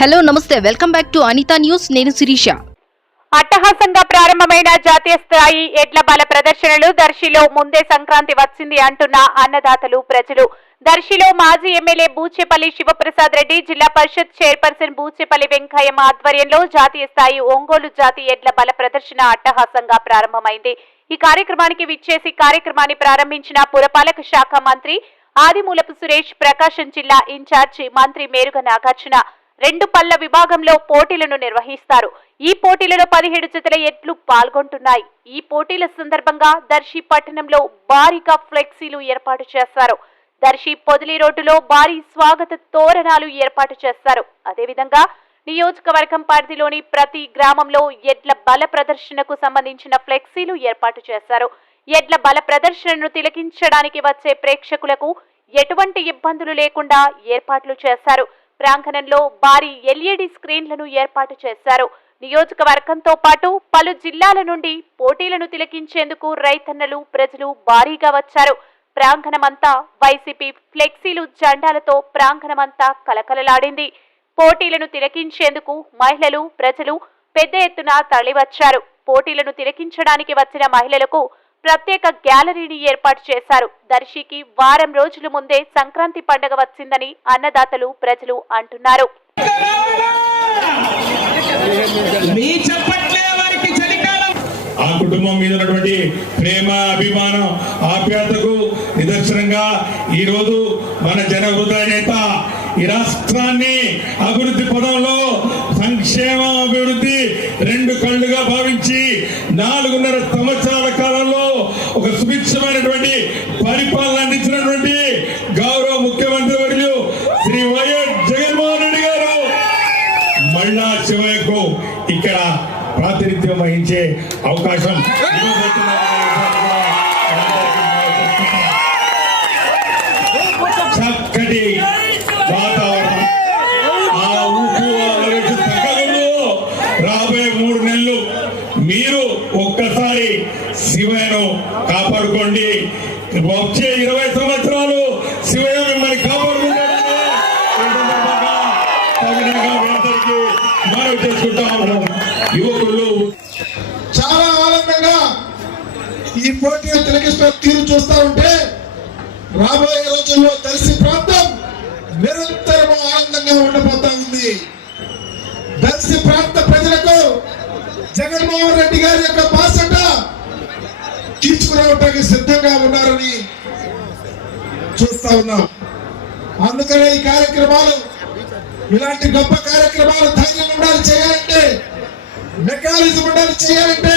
Hello నమస్తే. Welcome back to Anitha news. నేను శిరీష. అట్టహాసంగా ప్రారంభమైన జాతీయ స్థాయి ఎడ్ల బల ప్రదర్శనలు దర్శిలో ముందే సంక్రాంతి వచ్చింది అంటున్న అన్నదాతలు ప్రజలు. దర్శిలో మాజీ ఎమ్మెల్యే బూచేపల్లి శివప్రసాద్ రెడ్డి జిల్లా పరిషత్ చైర్పర్సన్ బూచేపల్లి వెంకయ్యమ్మ ఆధ్వర్యంలో జాతీయ స్థాయి ఒంగోలు జాతి ఎడ్ల బల ప్రదర్శన అట్టహాసంగా ప్రారంభమైంది. ఈ కార్యక్రమానికి విచ్చేసి కార్యక్రమాన్ని ప్రారంభించిన పురపాలక శాఖ మంత్రి ఆదిమూలపు సురేష్ ప్రకాశం జిల్లా ఇన్ఛార్జి మంత్రి మేరుగ నాగార్జున. రెండు పళ్ళ విభాగంలో పోటీలను నిర్వహిస్తారు. ఈ పోటీలలో పదిహేడు జతల ఎట్లు పాల్గొంటున్నాయి. ఈ పోటీల సందర్భంగా దర్శి పట్టణంలో భారీగా ఫ్లెక్సీలు ఏర్పాటు చేస్తారు. దర్శి పొదిలి రోడ్డులో భారీ స్వాగత తోరణాలు ఏర్పాటు చేస్తారు. అదేవిధంగా నియోజకవర్గం పరిధిలోని ప్రతి గ్రామంలో ఎడ్ల బల ప్రదర్శనకు సంబంధించిన ఫ్లెక్సీలు ఏర్పాటు చేశారు ఎడ్ల బల ప్రదర్శనను తిలకించడానికి వచ్చే ప్రేక్షకులకు ఎటువంటి ఇబ్బందులు లేకుండా ఏర్పాట్లు చేశారు ప్రాంగణంలో భారీ ఎల్ఈడి స్క్రీన్లను ఏర్పాటు చేశారు. నియోజకవర్గంతో పాటు పలు జిల్లాల నుండి పోటీలను తిలకించేందుకు రైతన్నలు ప్రజలు భారీగా వచ్చారు. ప్రాంగణమంతా వైసీపీ ఫ్లెక్సీలు జెండాలతో ప్రాంగణమంతా కలకలలాడింది. పోటీలను తిలకించేందుకు మహిళలు ప్రజలు పెద్ద ఎత్తున తరలివచ్చారు. పోటీలను తిలకించడానికి వచ్చిన మహిళలకు ప్రత్యేక గ్యాలరీని ఏర్పాటు చేశారు. దర్శికి వారం రోజుల ముందే సంక్రాంతి పండగ వచ్చిందని అన్నదాతలు ప్రజలు అంటున్నారు. మీ చప్పట్లే వారికి చలికాలం. ఆ కుటుంబం మీద ఉన్నటువంటి ప్రేమ అభిమానం ఆప్యాయతకు నిదర్శనంగా ఈ రోజు మన జన హృదయ నేత ఈ రాష్ట్రాన్ని అభివృద్ధి పదంలో సంక్షేమ అభివృద్ధి రెండు కళ్ళుగా భావించి నాలుగున్నర సంవత్సరాల సుభిక్షమైనటువంటి పరిపాలన అందించినటువంటి గౌరవ ముఖ్యమంత్రి వర్యులు శ్రీ వైఎస్ జగన్మోహన్ రెడ్డి గారు. మళ్ళా చివరకు ఇక్కడ ప్రాతినిధ్యం వహించే అవకాశం చక్కటి వాతావరణం. ఆ ఊపు రాబోయే మూడు నెలలు మీరు ఒక్కసారి శివయ్యను కాపాడుకోండి. వచ్చే ఇరవై సంవత్సరాలు శివయ్య మిమ్మల్ని కాపాడుకుంటాడు. చేసుకుంటా. ఉన్నాం యువకులు చాలా ఆనందంగా ఈ పోటీలు తిలకిస్తున్న తీరు చూస్తా ఉంటే రాబోయే రోజుల్లో దర్శి ప్రాంతం నిరంతరం ఆనందంగా ఉండబోతా ఉంది. దర్శి ప్రాంతం జగన్మోహన్ రెడ్డి గారి యొక్క బాసట తీర్చుకురావడానికి సిద్ధంగా ఉన్నారని చూస్తా ఉన్నాం. అందుకనే ఈ కార్యక్రమాలు ఇలాంటి గొప్ప కార్యక్రమాలు ధైర్యం ఉండాలి చేయాలంటే మెకానిజం ఉండాలి చేయాలంటే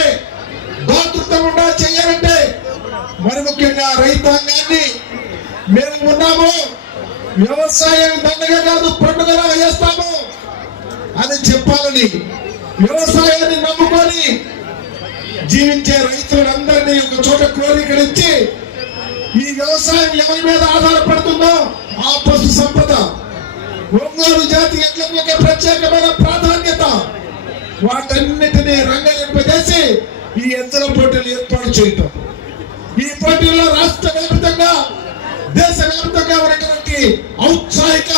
దాతృత్వం ఉండాలి చేయాలంటే మరి ముఖ్యంగా రైతాంగాన్ని మేము ఉన్నాము. వ్యవసాయం దండగా కాదు పండుగలా చేస్తాము. అని చెప్పాలని వ్యవసాయాన్ని నమ్ముకొని జీవించే రైతులందరినీ ఒక చోట కోరికలిచ్చి ఈ వ్యవసాయం ఎవరి మీద ఆధారపడుతుందో ఆ పశు సంపద. ఒంగోలు జాతి ఎట్లకు ఒక ప్రత్యేకమైన ప్రాధాన్యత. వాటన్నిటినీ రంగరింపజేసి ఈ ఎద్దుల పోటీలు ఏర్పాటు చేయటం. ఈ పోటీల్లో రాష్ట్ర వ్యాప్తంగా దేశ వ్యాప్తంగా ఉన్నటువంటి ఔత్సాహిక